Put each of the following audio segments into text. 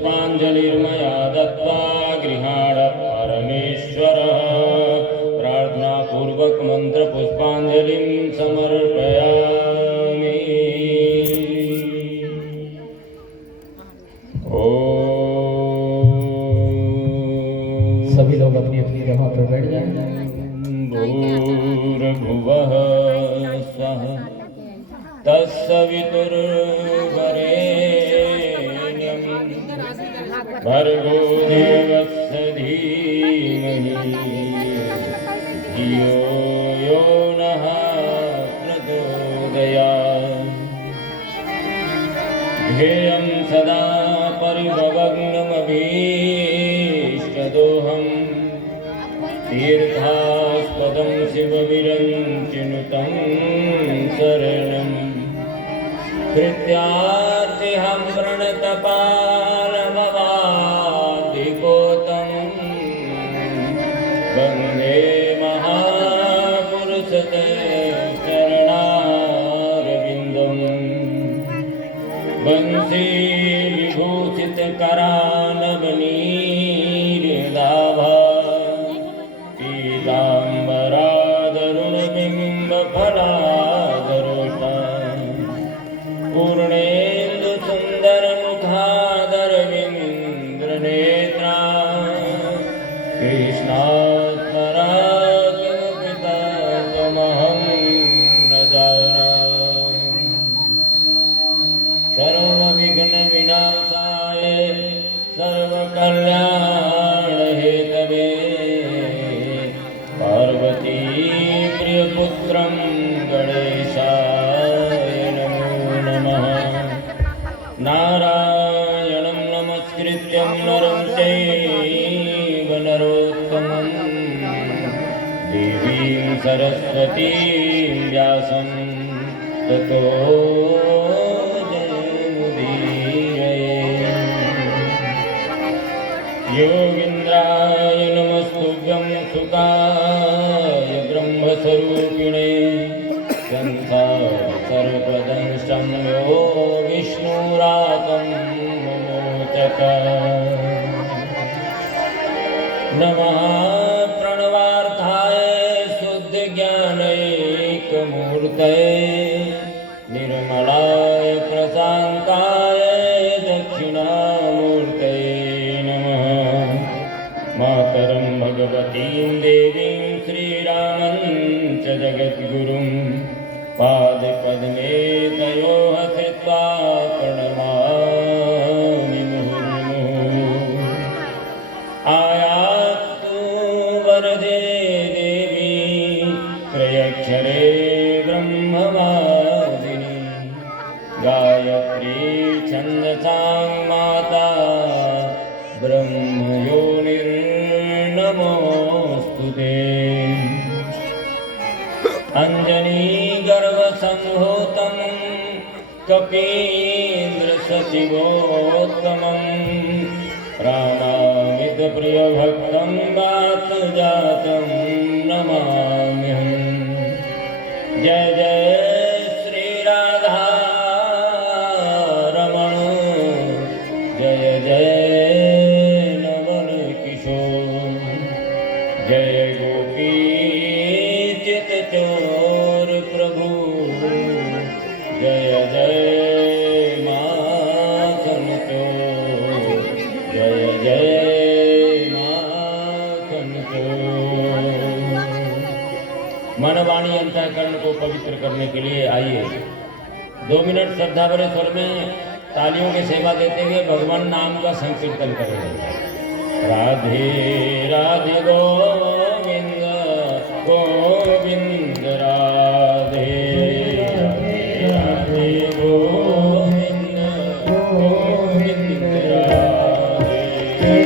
पुष्पाञ्जलिर्मया दत्त्वा गृहाण परमेश्वरः। प्रार्थनापूर्वक मंत्र पुष्पाञ्जलिं समर्पयामि। सभी लोग अपनी अपनी जगह पर बैठ जाएं। भूर्भुवः स्वः तत्सवितुर्वरेण्यं भर्गो देवस्य धीमहि धियो यो नः प्रचोदयात्। ध्येयं सदा परिभवग्नमभीष्टदोहम् तीर्थास्पदं शिवविरञ्चिनुतं शरणं कृत्यार्तिहं प्रणतपालमवादिकोतं वन्दे महापुरुषते चरणारविन्दं। वंशी विभूषितकरानवनीर्दाभा पीताम्बरादरुणबिम्बफलादरोषा पूर्णेन्दुसुन्दरमुखादरविन्द्रनेत्रा कृष्णात्तरा किमपि तत्त्वमहं न जानामि। सर्वविघ्नविनाशाय सर्वकल्याणहेतवे पार्वती प्रियपुत्रं गणेशाय नमो नमः। नारायणं नमस्कृत्यं नरं चैव नरोत्तमं देवीं सरस्वतीं व्यासं ततो योगीन्द्राय नमस्तुभ्यं सुखाय ब्रह्मस्वरूपिणे संसारसर्पदंशं यो विष्णुरातं मोचक। नमः प्रणवार्थाय शुद्धज्ञानैकमूर्तये निर्मलाय प्रशान्ताय दक्षिणामूर्तये नमः। मातरं भगवतीं देवीं श्रीरामं च जगद्गुरुं पादपद्मे तयोः स्थित्वा प्रणमामि मुहुर्मुहुः। आयातु वरदे देवी त्रयक्षरे ब्रह्मवादिनी गायत्री छन्दसां माता ब्रह्मयोनिर्नमोऽस्तुते। अञ्जनीगर्भसम्भूतं कपीन्द्रसचिवोत्तमं रामामितप्रियभक्तं वातजातं नमाम्यहम्। जय जय श्रीराधा रमण जय जय नवन किशोर जय गोपी चित्तचोर प्रभु जय जय माखन चोर जय जय माखन चोर। मनवाणी अंतःकरण को पवित्र करने के लिए आइए 2 मिनट श्रद्धा भरे स्वर में तालियों की सेवा देते हुए भगवान नाम का संकीर्तन करेंगे। राधे राधे गोविंद गोविंद राधे राधे राधे गोविंद गोविंद राधे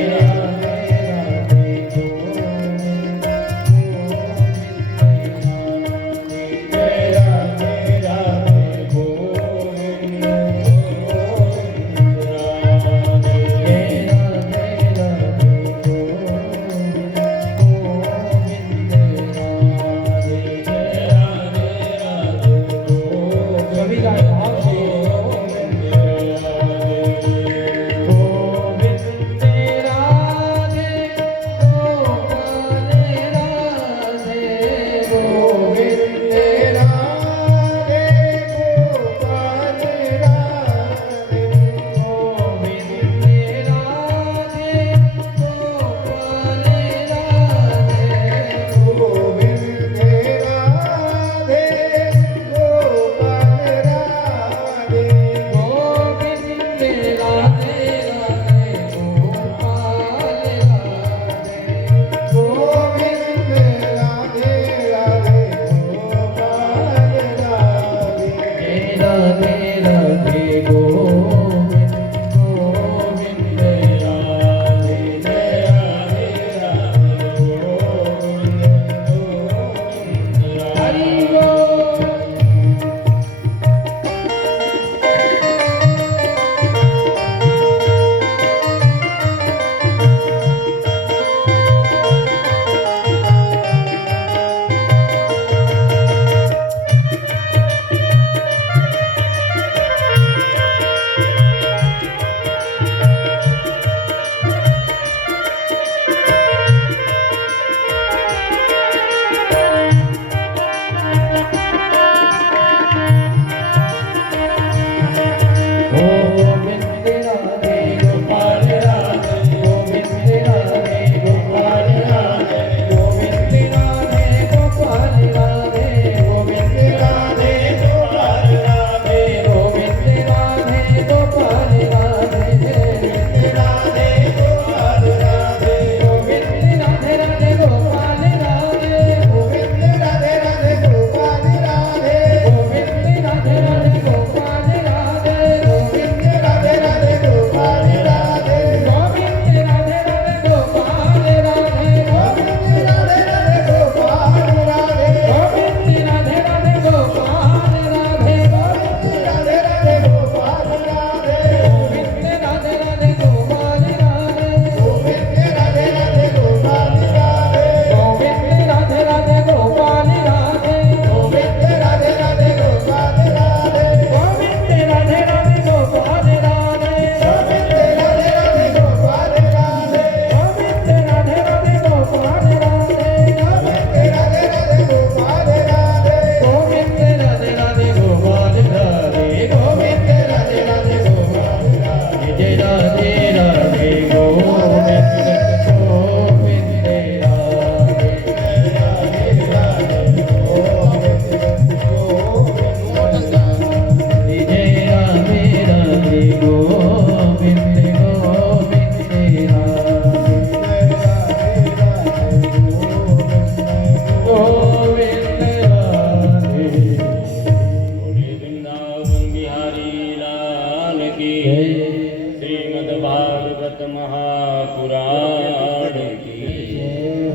भागवत महापुराण की,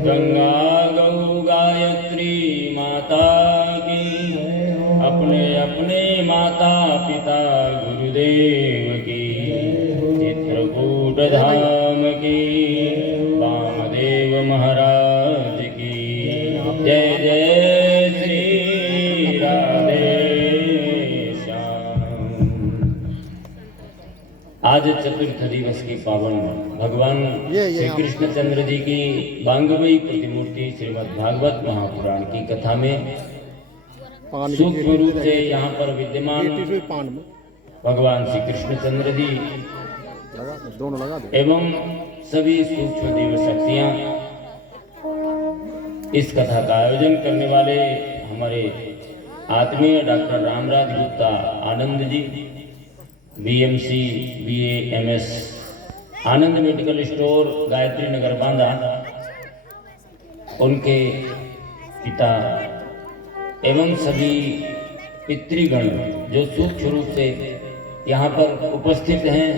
गंगा गौ गायत्री माता की, अपने अपने माता पिता गुरुदेव की, चित्रकूट धाम की, वामदेव महाराज की, जय जय श्री राधे श्याम। आज चतुर्थ दिवस की पावन भगवान श्री कृष्णचंद्र जी की बांगमयी प्रतिमूर्ति श्रीमद् भागवत महापुराण की कथा में सूक्ष्म रूप से यहाँ पर विद्यमान भगवान श्री कृष्णचंद्र जी एवं सभी सूक्ष्म देव शक्तियाँ, इस कथा का आयोजन करने वाले हमारे आत्मीय doctor Ramraj Gupta Anand ji, BMC BA MS आनंद मेडिकल स्टोर गायत्री नगर बांदा, उनके पिता एवं सभी पितृगण जो सूक्ष्म रूप से यहाँ पर उपस्थित हैं,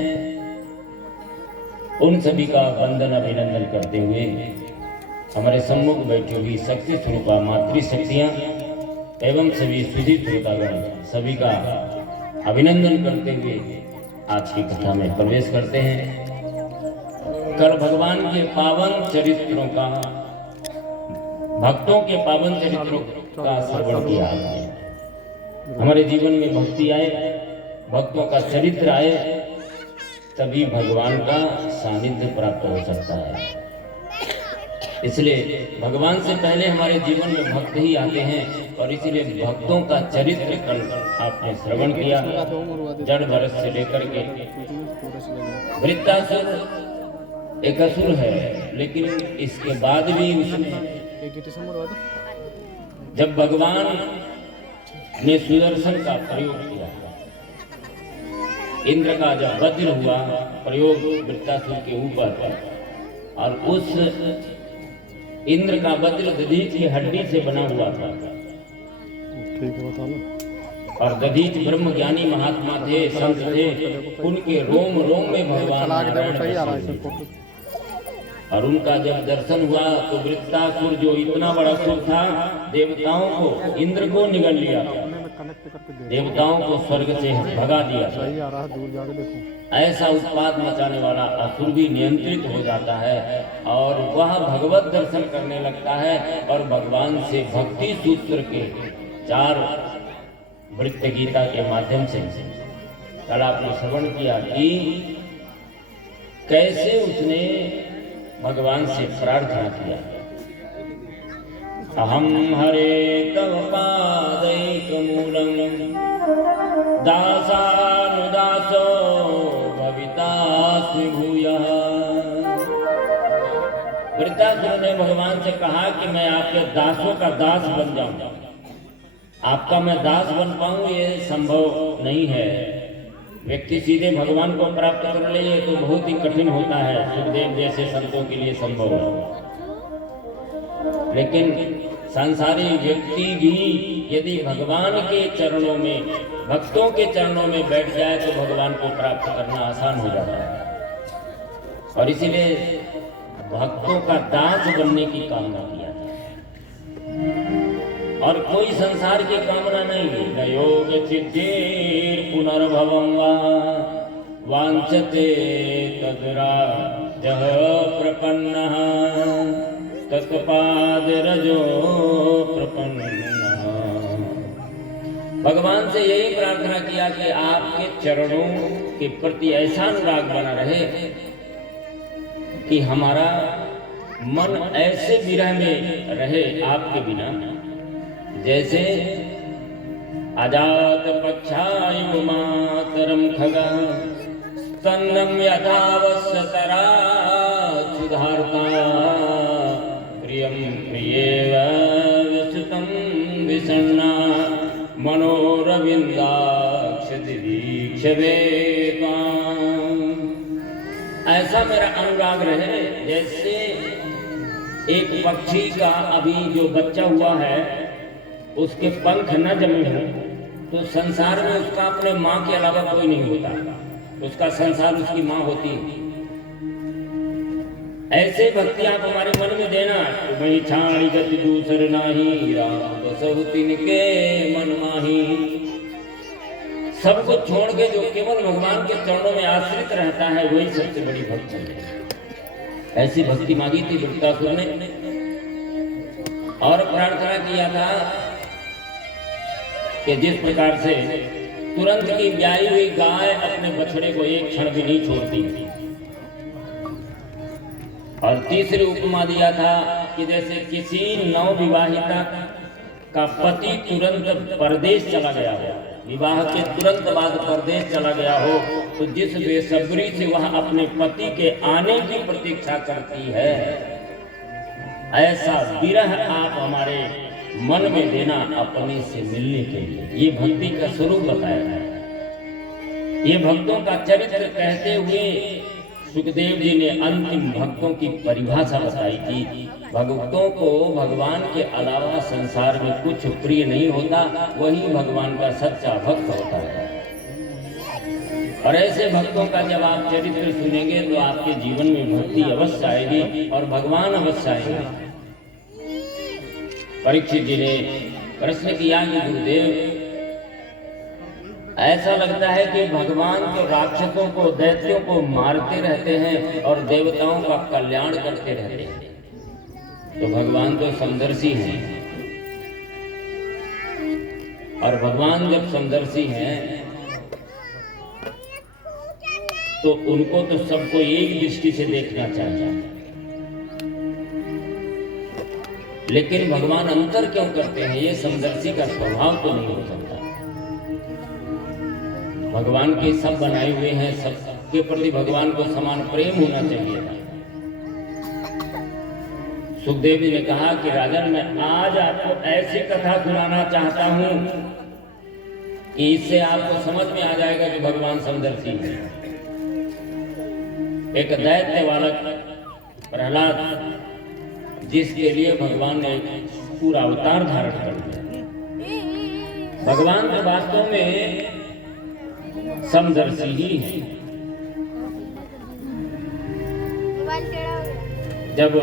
उन सभी का वंदन अभिनंदन करते हुए हमारे सम्मुख बैठी हुई शक्ति स्वरूपा मातृशक्तियाँ एवं सभी सुधी श्रोतागण सभी का अभिनंदन करते हुए आज की कथा में प्रवेश करते हैं। कल भगवान के पावन चरित्रों का, भक्तों के पावन चरित्रों का श्रवण किया। हमारे जीवन में भक्ति आए, भक्तों का चरित्र आए, तभी भगवान का सानिध्य प्राप्त हो सकता है। इसलिए भगवान से पहले हमारे जीवन में भक्त ही आते हैं, और इसलिए भक्तों का चरित्र कल आपने श्रवण किया। जड़ भरत से लेकर के वृत्तासुर एक असुर है, लेकिन इसके बाद भी उसने, जब भगवान ने सुदर्शन का प्रयोग किया, इंद्र का जब वज्र हुआ प्रयोग वृत्तासुर के ऊपर, और उस इंद्र का वज्र दधीच की हड्डी से बना हुआ था। और दधीच ब्रह्म ज्ञानी महात्मा थे, संत थे, उनके रोम रोम में भगवान नारायण और उनका जब दर्शन हुआ तो वृत्तासुर जो इतना बड़ा सुर था, देवताओं को, इंद्र को निगल लिया, देवताओं को स्वर्ग से भगा दिया। ऐसा उत्पात मचाने वाला असुर भी नियंत्रित हो जाता है और वह भगवत दर्शन करने लगता है, और भगवान से भक्ति सूत्र के 4 वृत्त गीता के माध्यम से कल आपने श्रवण किया कि कैसे उसने भगवान से प्रार्थना किया। अहम हरे तव पादैकमूलं दासानुदासो भवितास्मि भूयः। वृत्तासुर ने भगवान से कहा कि मैं आपके दासों का दास बन जाऊंगा, आपका मैं दास बन पाऊं ये संभव नहीं है। व्यक्ति सीधे भगवान को प्राप्त कर ले ये तो बहुत ही कठिन होता है, सुखदेव जैसे संतों के लिए संभव है। लेकिन सांसारिक व्यक्ति भी यदि भगवान के चरणों में, भक्तों के चरणों में बैठ जाए तो भगवान को प्राप्त करना आसान हो जाता है। और इसीलिए भक्तों का दास बनने की कामना किया था, और कोई संसार की कामना नहीं। न योग सिद्धिर पुनर्भवं वा वांछते तद्राजः प्रपन्नः तत्पादरजो प्रपन्नः। भगवान से यही प्रार्थना किया कि आपके चरणों के प्रति ऐसा अनुराग बना रहे कि हमारा मन ऐसे विरह में रहे आपके बिना, जैसे अजात पक्षायु मातरम खगा स्तन्नम यथावश्यतरा क्षुधार्ता प्रियम प्रियेव विसुतं विषण्णा मनोरविंदाक्षदिदीक्षवे त्वाम्। ऐसा मेरा अनुराग रहे जैसे एक पक्षी का अभी जो बच्चा हुआ है उसके पंख न जमे हों तो संसार में उसका अपने माँ के अलावा कोई नहीं होता, उसका संसार उसकी माँ होती है। ऐसे भक्ति आप हमारे मन में देना। तुम्हें छाड़ी गति दूसर नाही, राम बसहु तिनके मन माही। सब कुछ छोड़ के जो केवल भगवान के चरणों में आश्रित रहता है वही सबसे बड़ी भक्ति है। ऐसी भक्ति मांगी थी वृत्तासुर ने और प्रार्थना किया था कि जिस प्रकार से तुरंत की ब्याई हुई गाय अपने बछड़े को एक क्षण भी नहीं छोड़ती थी। और तीसरी उपमा दिया था कि जैसे किसी नवविवाहिता का पति तुरंत परदेश चला गया हो, विवाह के तुरंत बाद परदेश चला गया हो, तो जिस बेसब्री से वह अपने पति के आने की प्रतीक्षा करती है, ऐसा विरह आप हमारे मन में देना अपने से मिलने के लिए। ये भक्ति का स्वरूप बताया है। ये भक्तों का चरित्र कहते हुए सुखदेव जी ने अंतिम भक्तों की परिभाषा बताई थी। भक्तों को भगवान के अलावा संसार में कुछ प्रिय नहीं होता, वही भगवान का सच्चा भक्त होता है। और ऐसे भक्तों का जब आप चरित्र सुनेंगे तो आपके जीवन में भक्ति अवश्य आएगी और भगवान अवश्य आएंगे। परीक्षित जी ने प्रश्न किया कि गुरुदेव, ऐसा लगता है कि भगवान तो राक्षसों को, दैत्यों को मारते रहते हैं और देवताओं का कल्याण करते रहते हैं, तो भगवान तो समदर्शी हैं। और भगवान जब समदर्शी हैं तो उनको तो सबको एक दृष्टि से देखना चाहिए, लेकिन भगवान अंतर क्यों करते हैं? ये समदर्शी का स्वभाव तो नहीं हो सकता। भगवान के सब बनाए हुए हैं, सबके प्रति भगवान को समान प्रेम होना चाहिए था। सुखदेव जी ने कहा कि राजन, मैं आज आपको ऐसी कथा सुनाना चाहता हूं कि इससे आपको समझ में आ जाएगा कि भगवान समदर्शी है। एक दैत्य बालक प्रहलाद, जिसके लिए भगवान ने पूरा अवतार धारण कर दिया। भगवान तो वास्तव में समदर्शी ही है। जब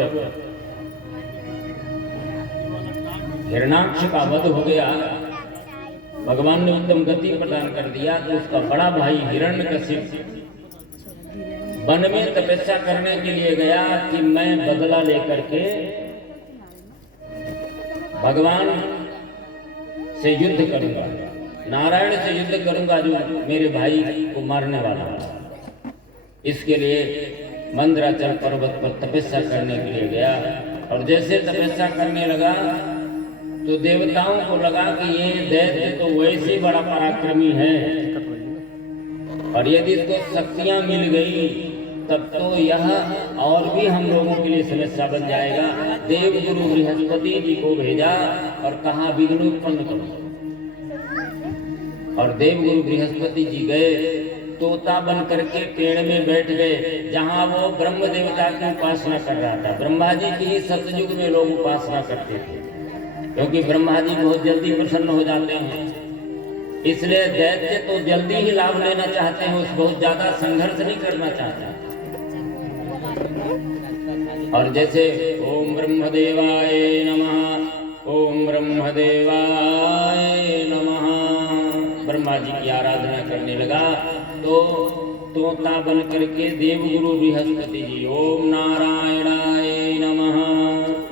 हिरण्याक्ष का वध हो गया, भगवान ने उत्तम गति प्रदान कर दिया, तो उसका बड़ा भाई हिरण्यकशिप वन में तपस्या करने के लिए गया कि मैं बदला लेकर के भगवान से युद्ध करूंगा, नारायण से युद्ध करूंगा जो मेरे भाई को मारने वाला है। इसके लिए मंदराचल पर्वत पर तपस्या करने के लिए गया और जैसे तपस्या करने लगा तो देवताओं को लगा कि ये दैत्य तो वैसे बड़ा पराक्रमी है और यदि इसको शक्तियां मिल गई तब तो यह और भी हम लोगों के लिए समस्या बन जाएगा। देव गुरु बृहस्पति जी को भेजा और कहा विघ्न उत्पन्न करो। और देव गुरु बृहस्पति जी गए, तोता बन करके पेड़ में बैठ गए जहां वो ब्रह्म देवता की उपासना कर रहा था। ब्रह्मा जी की ही सतयुग में लोग उपासना करते थे, क्योंकि ब्रह्मा जी बहुत जल्दी प्रसन्न हो जाते हैं। इसलिए दैत्य तो जल्दी ही लाभ लेना चाहते हैं, उस बहुत ज्यादा संघर्ष नहीं करना चाहते। और जैसे ओम ब्रह्मदेवाय नमः, ओम ब्रह्मदेवाय नमः ब्रह्मा जी की आराधना करने लगा तो तोता बन करके देवगुरु बृहस्पति जी ओम नारायणाय नमः,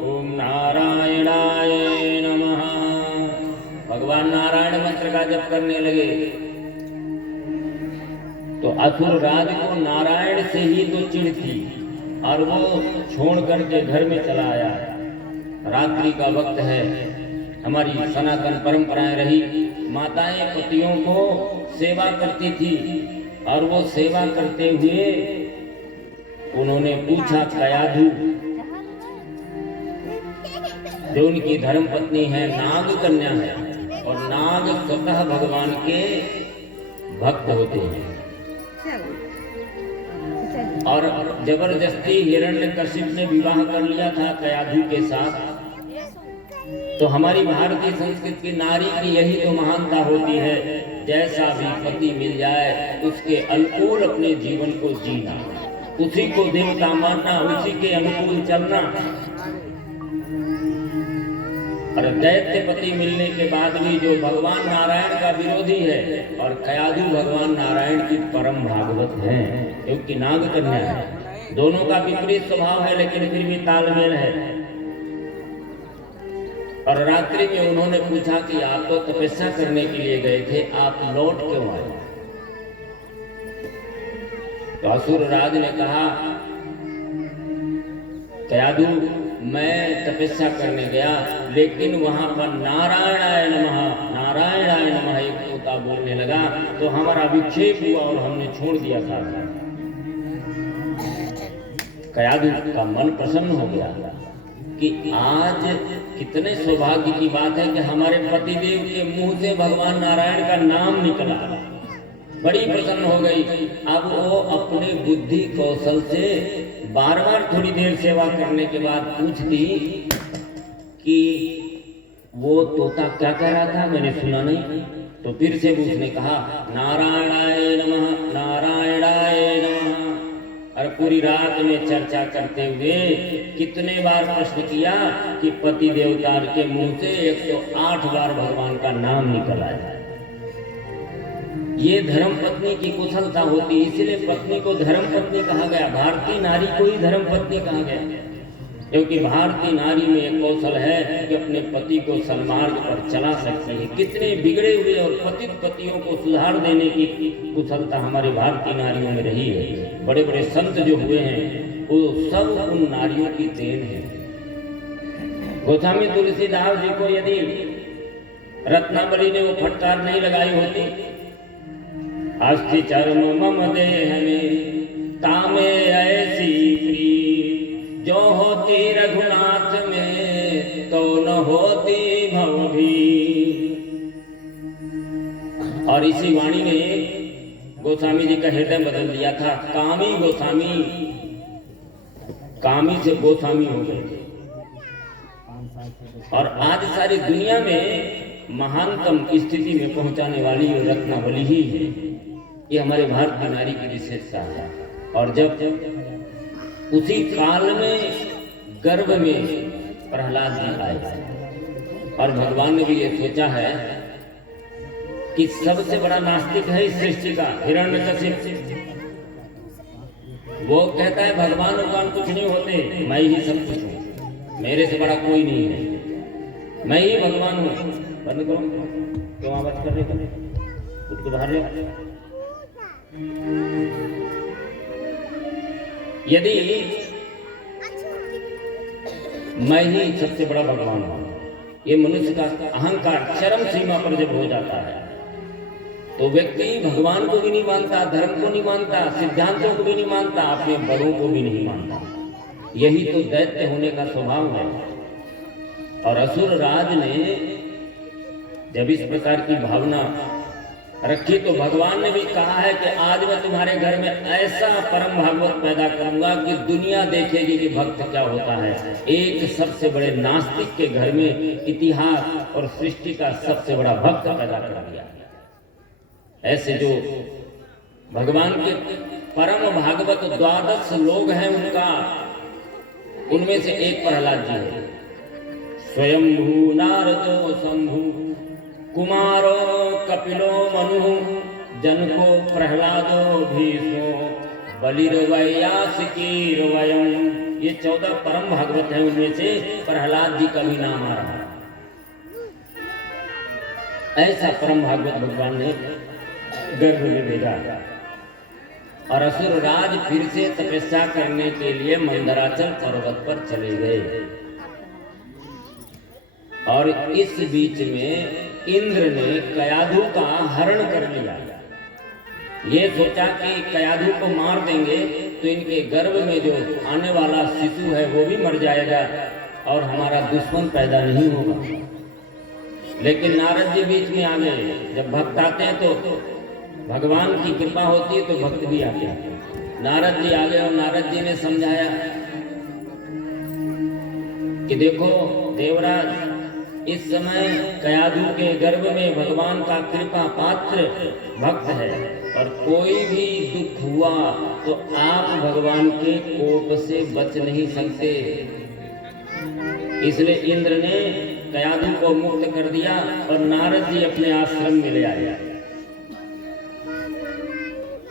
ओम नारायणाय नमः भगवान नारायण मंत्र का जप करने लगे। तो असुर राज को नारायण से ही तो चिढ़ थी और वो छोड़ करके घर में चला आया। रात्रि का वक्त है, हमारी सनातन परंपराएं रही, माताएं पतियों को सेवा करती थी और वो सेवा करते हुए उन्होंने पूछा कयाधु, जो उनकी धर्म पत्नी है, नाग कन्या है और नाग स्वतः भगवान के भक्त होते हैं और जबरदस्ती हिरण्यकशिप ने विवाह कर लिया था कयाधु के साथ। तो हमारी भारतीय संस्कृति की नारी की यही तो महानता होती है, जैसा भी पति मिल जाए उसके अनुकूल अपने जीवन को जीना। उसी को देवता मानना, उसी के अनुकूल चलना। और दैत्यपति मिलने के बाद भी जो भगवान नारायण का विरोधी है और कयाधु भगवान नारायण की परम भागवत है, क्योंकि नागकन्या है। दोनों का विपरीत स्वभाव है, लेकिन फिर भी तालमेल है। और रात्रि में उन्होंने पूछा कि आप तो तपस्या करने के लिए गए थे, आप लौट क्यों आए? तो असुर राज ने कहा, कयाधु मैं तपस्या करने गया, लेकिन वहां पर नारायणाय नमः एक तोता बोलने लगा, तो हमारा विक्षेप हुआ और हमने छोड़ दिया था। कयाधु का मन प्रसन्न हो गया कि आज कितने सौभाग्य की बात है कि हमारे पतिदेव के मुंह से भगवान नारायण का नाम निकला। बड़ी प्रसन्न हो गई। अब वो अपने बुद्धि कौशल से बार बार थोड़ी देर सेवा करने के बाद पूछती कि वो तोता क्या कह रहा था, मैंने सुना नहीं। तो फिर से उसने कहा नारायणाय नमः, नारायणाय नमः। और पूरी रात में चर्चा करते हुए कितने बार प्रश्न किया कि पति देवता के मुंह से 108 बार भगवान का नाम निकल आया। ये धर्म पत्नी की कुशलता होती, इसलिए पत्नी को धर्म पत्नी कहा गया, भारतीय नारी को ही धर्म पत्नी कहा गया। क्योंकि भारतीय नारी में एक कौशल है कि अपने पति को सन्मार्ग पर चला सकती है। कितने बिगड़े हुए और पतित पतियों को सुधार देने की कुशलता हमारी भारतीय नारियों में रही है। बड़े बड़े संत जो हुए हैं वो सब उन नारियों की देन है। गोस्वामी तुलसीदास जी को यदि रत्नावली ने वो फटकार नहीं लगाई होती, अस्थि चर्म मम देह में तामे ऐसी प्रीत, जो होती रघुनाथ में तो न होती भवभीर। और इसी वाणी ने गोस्वामी जी का हृदय बदल दिया था। कामी गोस्वामी, कामी से गोस्वामी हो गए। और आज सारी दुनिया में महानतम स्थिति में पहुंचाने वाली रत्नावली ही है। ये हमारे भारतीय नारी की विशेषता है। और जब उसी काल में गर्भ में प्रहलाद जी आए और भगवान ने भी ये सोचा है कि सबसे बड़ा नास्तिक है इस सृष्टि का हिरण्यकशिप। वो कहता है भगवान कुछ नहीं होते, मैं ही सब कुछ हूँ, मेरे से बड़ा कोई नहीं है, मैं ही भगवान हूँ। बंद करो, क्यों आवाज कर रहे थे, खुद को बाहर ले। यदि मैं ही सबसे बड़ा भगवान हूं, ये मनुष्य का अहंकार चरम सीमा पर जब हो जाता है तो व्यक्ति भगवान को भी नहीं मानता, धर्म को नहीं मानता, सिद्धांतों को भी नहीं मानता, अपने बड़ों को भी नहीं मानता। यही तो दैत्य होने का स्वभाव है। और असुर राज ने जब इस प्रकार की भावना रखी तो भगवान ने भी कहा है कि आज मैं तुम्हारे घर में ऐसा परम भागवत पैदा करूंगा कि दुनिया देखेगी कि भक्त क्या होता है। एक सबसे बड़े नास्तिक के घर में इतिहास और सृष्टि का सबसे बड़ा भक्त पैदा कर दिया। ऐसे जो भगवान के परम भागवत 12 लोग हैं उनमें से एक प्रहलाद जी है। स्वयंभू नारदो शंभु कुमारो कपिलो मनु जनको प्रहलादो भीष्मो बलिर्वयासिकीर्वयम्। ये 14 परम भागवत हैं, उनमें से प्रहलाद जी का भी नाम आ रहा है। ऐसा परम भागवत भगवान ने गर्भ में भेजा। और असुर राज फिर से तपस्या करने के लिए मंदराचल पर्वत पर चले गए। और इस बीच में इंद्र ने कयाधु का हरण कर लिया। ये सोचा कि कयाधु को मार देंगे तो इनके गर्भ में जो आने वाला शिशु है वो भी मर जाएगा और हमारा दुश्मन पैदा नहीं होगा। लेकिन नारद जी बीच में आ गए। जब भक्त आते हैं तो भगवान की कृपा होती है तो भक्त भी आते हैं। नारद जी आ गए और नारद जी ने समझाया कि देखो देवराज, इस समय कयाधु के गर्भ में भगवान का कृपा पात्र भक्त है और कोई भी दुख हुआ तो आप भगवान के कोप से बच नहीं सकते। इसलिए इंद्र ने कयाधु को मुक्त कर दिया और नारद जी अपने आश्रम में ले आए।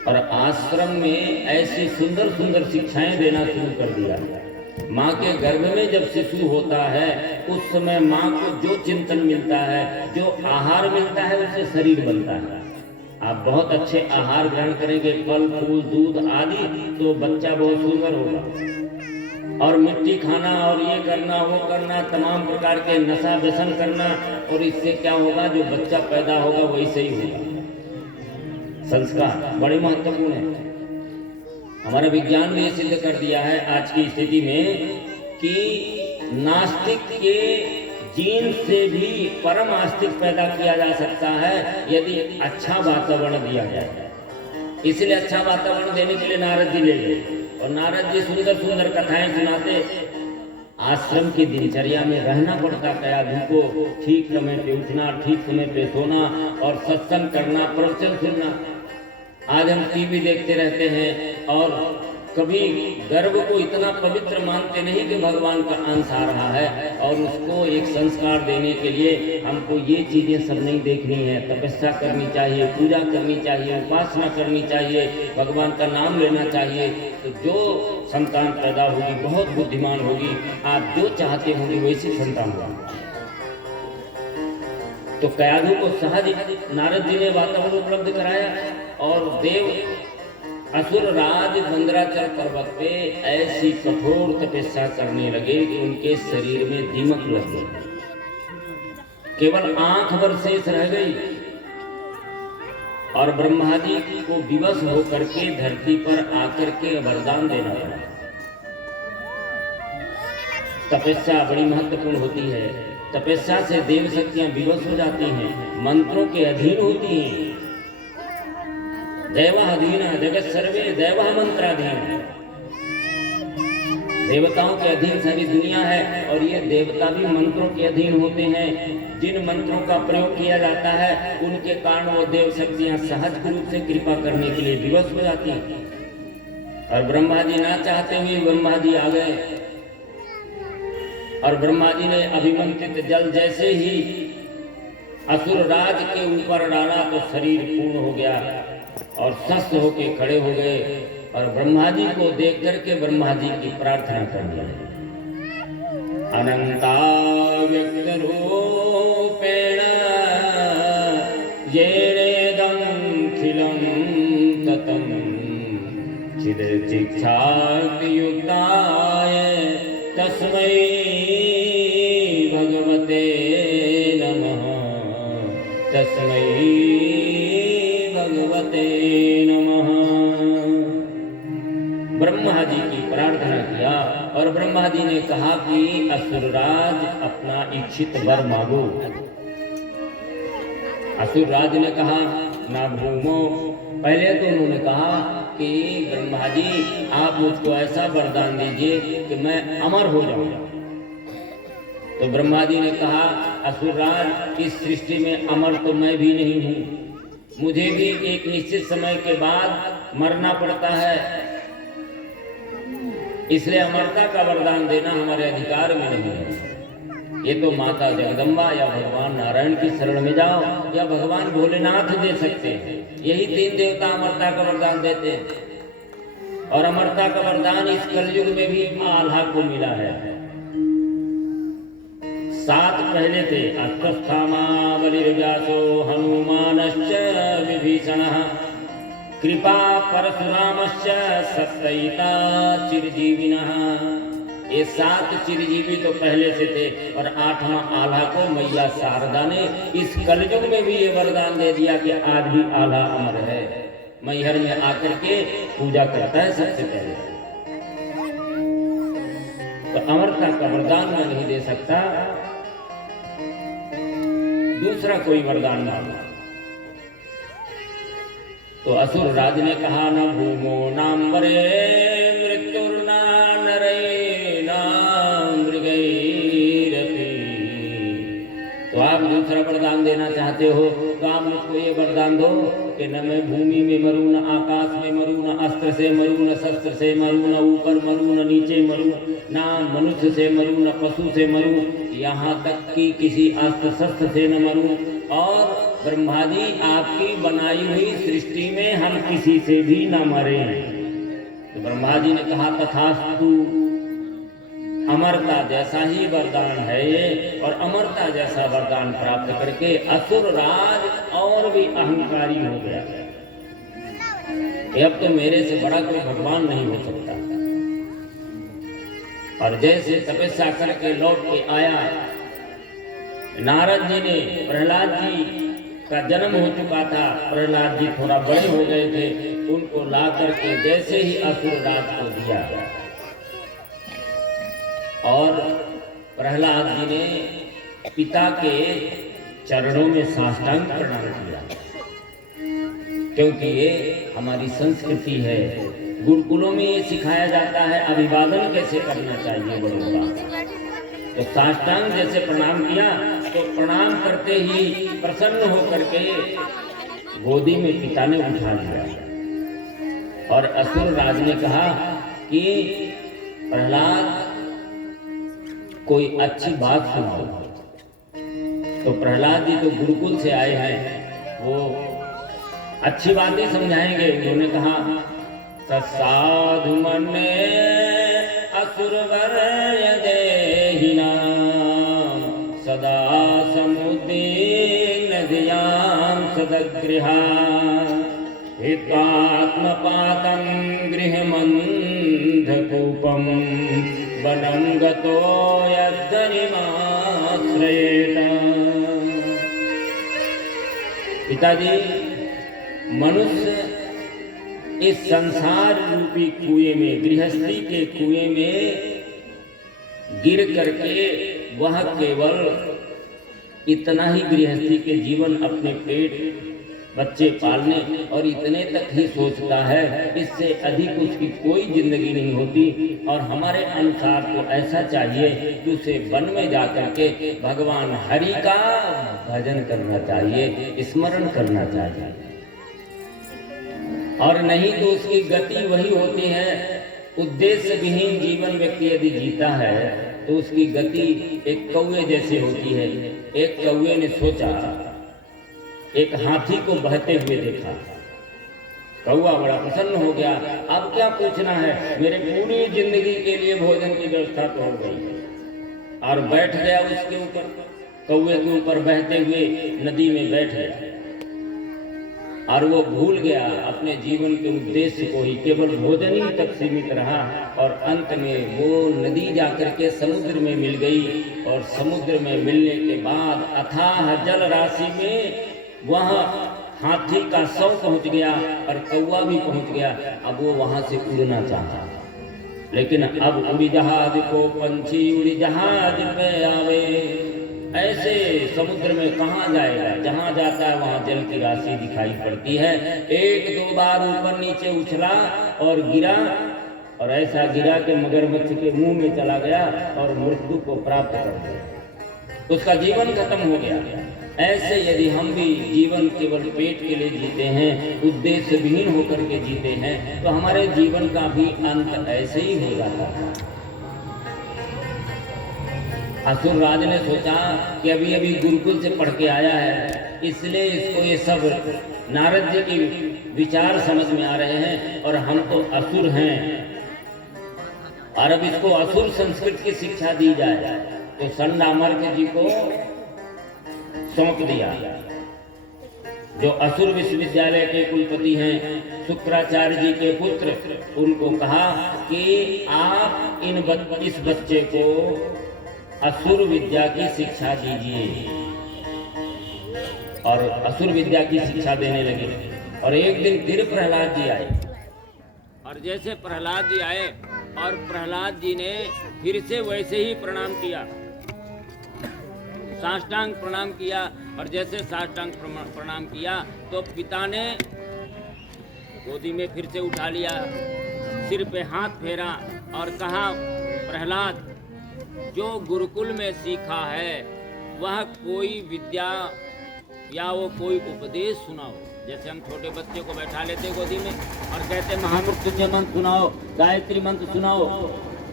और आश्रम में ऐसी सुंदर सुंदर शिक्षाएं देना शुरू कर दिया। माँ के गर्भ में जब शिशु होता है उस समय माँ को जो चिंतन मिलता है, जो आहार मिलता है, उससे शरीर बनता है। आप बहुत अच्छे आहार ग्रहण करेंगे, फल फूल दूध आदि, तो बच्चा बहुत सुंदर होगा। और मिट्टी खाना और ये करना वो करना, तमाम प्रकार के नशा व्यसन करना, और इससे क्या होगा, जो बच्चा पैदा होगा वैसे ही होगा। संस्कार बड़े महत्वपूर्ण है। हमारा विज्ञान ने सिद्ध कर दिया है आज की स्थिति में कि नास्तिक के जीन से भी परम आस्तिक पैदा किया जा सकता है यदि अच्छा वातावरण दिया जाए। इसलिए अच्छा वातावरण देने के लिए नारद जी ले गए और नारद जी सुंदर सुंदर कथाएं सुनाते। आश्रम की दिनचर्या में रहना पड़ता कयाधु को, ठीक समय पे उठना, ठीक समय पे सोना और सत्संग करना, प्रवचन सुनना। आज हम टीवी देखते रहते हैं और कभी गर्भ को इतना पवित्र मानते नहीं कि भगवान का अंश आ रहा है, और उसको एक संस्कार देने के लिए हमको ये चीजें सब नहीं देखनी है। तपस्या करनी चाहिए, पूजा करनी चाहिए, उपासना करनी चाहिए, भगवान का नाम लेना चाहिए। तो जो संतान पैदा होगी बहुत बुद्धिमान होगी, आप जो चाहते होंगे वैसी संतान होगी। तो कयाधु को सहज नारद जी ने वातावरण उपलब्ध कराया और देव असुर राज मंदराचल पर्वत पे ऐसी कठोर तपस्या करने लगे कि उनके शरीर में दीमक लग गई, केवल आंख भर शेष रह गई। और ब्रह्मा जी को विवश होकर के धरती पर आकर के वरदान देना पड़ा। तपस्या बड़ी महत्वपूर्ण होती है। तपस्या से देव शक्तियां विवश हो जाती हैं, मंत्रों के अधीन होती हैं। दैवाधीन जगत सर्वे दैवा मंत्राधीन। देवताओं के अधीन सारी दुनिया है और ये देवता भी मंत्रों के अधीन होते हैं। जिन मंत्रों का प्रयोग किया जाता है उनके कारण वो देव शक्तियां सहज रूप से कृपा करने के लिए विवश हो जाती हैं। और ब्रह्मा जी ना चाहते हुए ब्रह्मा जी आ गए और ब्रह्मा जी ने अभिमंत्रित जल जैसे ही असुर राज के ऊपर डाला तो शरीर पूर्ण हो गया और स्वस्थ होके खड़े हो गए। और ब्रह्मा जी को देख करके ब्रह्मा जी की प्रार्थना कर दी। अनंता व्यक्त रूपेण येनेदं खिलं ततं चिदचिक्षाति युक्ताय तस्मै भगवते नमः, तस्मै भगवते नमः। ब्रह्मा जी की प्रार्थना किया और ब्रह्मा जी ने कहा कि असुरराज अपना इच्छित वर मांगो। असुरराज ने कहा ना भूमो। पहले तो उन्होंने कहा कि ब्रह्मा जी आप मुझको ऐसा वरदान दीजिए कि मैं अमर हो जाऊं। तो ब्रह्मा जी ने कहा असुरराज इस सृष्टि में अमर तो मैं भी नहीं हूँ, मुझे भी एक निश्चित समय के बाद मरना पड़ता है, इसलिए अमरता का वरदान देना हमारे अधिकार में नहीं है। ये तो माता जगदम्बा या भगवान नारायण की शरण में जाओ या भगवान भोलेनाथ दे सकते हैं। यही तीन देवता अमरता का वरदान देते हैं। और अमरता का वरदान इस कलयुग में भी आल्हा को मिला है। 7 पहले थे अश्वत्थामा बलिर्व्यासो हनुमानश्च विभीषणः कृपा परशुरामश्च सप्तैता चिरजीविनः। ये 7 चिरजीवी तो पहले से थे और 8वां आल्हा को मैया शारदा ने इस कलयुग में भी ये वरदान दे दिया कि आज भी आल्हा अमर है, मैहर में आकर के पूजा करता है सबसे पहले। तो अमरता का वरदान मैं नहीं दे सकता, दूसरा कोई वरदान मांगो। तो असुर राज ने कहा न भूमो नाम्बरे मृत्युर्ना नरेना मृगैरपि। तो आप दूसरा वरदान देना चाहते हो तो आप मुझको ये वरदान दो कि न मैं भूमि में मरूं, न आकाश में मरूं, न अस्त्र से मरूं, न शस्त्र से मरूं, न ऊपर मरूं, न नीचे मरूं, न मनुष्य से मरूं, न पशु से मरूं, यहाँ तक कि किसी अस्त्र शस्त्र से न मरूं। और ब्रह्मा जी, आपकी बनाई हुई सृष्टि में हम किसी से भी न मरे। तो ब्रह्मा जी ने कहा तथास्तु, अमरता जैसा ही वरदान है ये, और अमरता जैसा वरदान प्राप्त करके असुर राज और भी अहंकारी हो गया। अब तो मेरे से बड़ा कोई भगवान नहीं हो सकता। और जैसे तपस्या करके लौट के आया, नारद जी ने, प्रहलाद जी का जन्म हो चुका था, प्रहलाद जी थोड़ा बड़े हो गए थे, उनको ला करके जैसे ही असुर राज को दिया, और प्रहलाद जी ने पिता के चरणों में साष्टांग प्रणाम किया, क्योंकि ये हमारी संस्कृति है। गुरुकुलों में ये सिखाया जाता है अभिवादन कैसे करना चाहिए बड़ों का। तो साष्टांग जैसे प्रणाम किया, तो प्रणाम करते ही प्रसन्न होकर के गोदी में पिता ने उठा लिया। और असुर राज ने कहा कि प्रहलाद, कोई अच्छी बात सुनाओ। तो प्रहलाद जी तो गुरुकुल से आए हैं, वो अच्छी बातें समझाएंगे। उन्होंने कहा साधु मने असुर वर्य देहिना सदा समुद्री नदियां सदगृहा हितात्मपातं गृहमन्धकूपं वनं गतो यद्धनिमाश्रयेत। पिताजी, मनुष्य इस संसार रूपी कुएं में, गृहस्थी के कुएं में गिर करके वह केवल इतना ही गृहस्थी के जीवन, अपने पेट बच्चे पालने और इतने तक ही सोचता है। इससे अधिक उसकी कोई जिंदगी नहीं होती। और हमारे अनुसार तो ऐसा चाहिए कि उसे वन में जाकर के भगवान हरि का भजन करना चाहिए, स्मरण करना चाहिए। और नहीं तो उसकी गति वही होती है। उद्देश्य विहीन जीवन व्यक्ति यदि जीता है तो उसकी गति एक कौवे जैसी होती है। एक कौवे ने सोचा, एक हाथी को बहते हुए देखा, कौवा बड़ा प्रसन्न हो गया। अब क्या पूछना है, मेरे पूरी जिंदगी के लिए भोजन की व्यवस्था तो हो गई। और बैठ गया उसके ऊपर, कौवे के ऊपर बहते हुए नदी में बैठ गया। और वो भूल गया अपने जीवन के उद्देश्य को ही, केवल भोजन ही तक सीमित रहा। और अंत में वो नदी जाकर के समुद्र में मिल गई। और समुद्र में मिलने के बाद अथाह जल राशि में वह हाथी का शव पहुंच गया और कौवा भी पहुंच गया। अब वो वहां से उड़ना चाहा, लेकिन अब उड़ी जहाज को पंछी उड़ी जहाज पे आवे। ऐसे समुद्र में कहाँ जाएगा, जहाँ जाता है वहाँ जल की राशि दिखाई पड़ती है। एक दो बार ऊपर नीचे उछला और गिरा, और ऐसा गिरा कि मगरमच्छ के मुंह में चला गया और मृत्यु को प्राप्त कर दिया, उसका जीवन खत्म हो गया। ऐसे यदि हम भी जीवन केवल पेट के लिए जीते हैं, उद्देश्य विहीन होकर के जीते हैं, तो हमारे जीवन का भी अंत ऐसे ही हो जाता है। असुर राज ने सोचा कि अभी अभी गुरुकुल से पढ़ के आया है, इसलिए इसको ये सब नारद जी के विचार समझ में आ रहे हैं, और हम तो असुर हैं, और अब इसको असुर संस्कृत की शिक्षा दी जाए। तो संडामर्क जी को सौंप दिया, जो असुर विश्वविद्यालय के कुलपति हैं, शुक्राचार्य जी के पुत्र। उनको कहा कि आप इस बच्चे को असुर विद्या की शिक्षा दीजिए। और असुर विद्या की शिक्षा देने लगे। और एक दिन फिर प्रहलाद जी आए, और जैसे प्रहलाद जी आए और प्रहलाद जी ने फिर से वैसे ही प्रणाम किया, साष्टांग प्रणाम किया। और जैसे साष्टांग प्रणाम किया तो पिता ने गोदी में फिर से उठा लिया, सिर पे हाथ फेरा और कहा, प्रहलाद, जो गुरुकुल में सीखा है वह कोई विद्या या वो कोई उपदेश सुनाओ। जैसे हम छोटे बच्चे को बैठा लेते गोदी में और कहते महामृत्युंजय मंत्र सुनाओ, गायत्री मंत्र सुनाओ,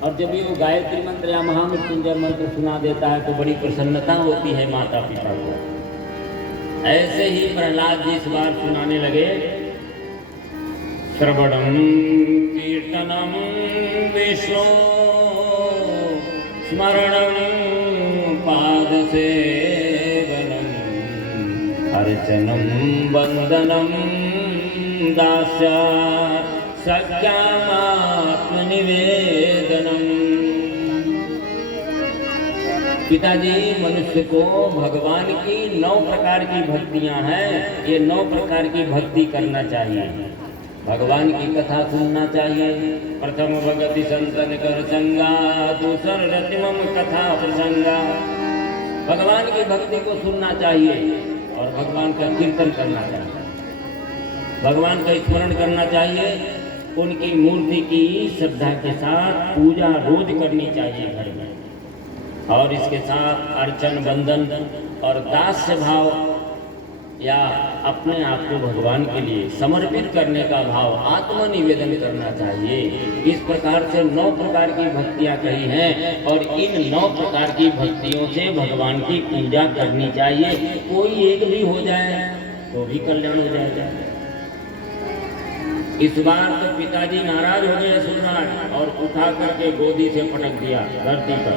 और जब ये वो गायत्री मंत्र या महामृत्युंजय मंत्र सुना देता है तो बड़ी प्रसन्नता होती है माता पिता को। ऐसे ही प्रहलाद जी इस बार सुनाने लगे, श्रवणम कीर्तनम विष्णु स्मरणम पाद सेवनम अर्चनम वंदनम दास्या सख्यात्मनिवेदनम। पिताजी, मनुष्य को भगवान की 9 प्रकार की भक्तियां हैं, ये 9 प्रकार की भक्ति करना चाहिए। भगवान की कथा सुनना चाहिए। प्रथम भगति संतन कर संगा, दूसर रतिमम कथा प्रसंगा। भगवान की भक्ति को सुनना चाहिए और भगवान का कीर्तन करना चाहिए, भगवान का स्मरण करना चाहिए। उनकी मूर्ति की श्रद्धा के साथ पूजा रोज करनी चाहिए घर में, और इसके साथ अर्चन वंदन और दास्य भाव या अपने आप को भगवान के लिए समर्पित करने का भाव, आत्मनिवेदन करना चाहिए। इस प्रकार से 9 प्रकार की भक्तियां कही हैं और इन 9 प्रकार की भक्तियों से भगवान की पूजा करनी चाहिए। कोई एक भी हो जाए तो भी कल्याण हो जाएगा। इस बार तो पिताजी नाराज हो गए सुरनाथ और उठा करके गोदी से पटक दिया धरती पर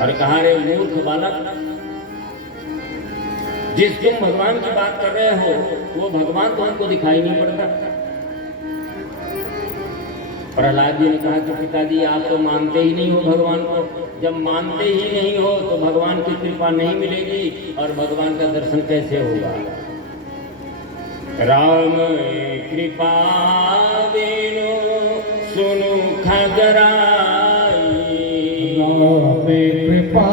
और कहा, रे मूर्ख बालक, जिस तुम भगवान की बात कर रहे हो वो भगवान तो हमको दिखाई नहीं पड़ता। प्रहलाद जी ने कहा कि पिताजी, आप तो मानते ही नहीं हो भगवान को। जब मानते ही नहीं हो तो भगवान की कृपा नहीं मिलेगी और भगवान का दर्शन कैसे होगा। राम कृपा बिनु सुनु खगराई, राम कृपा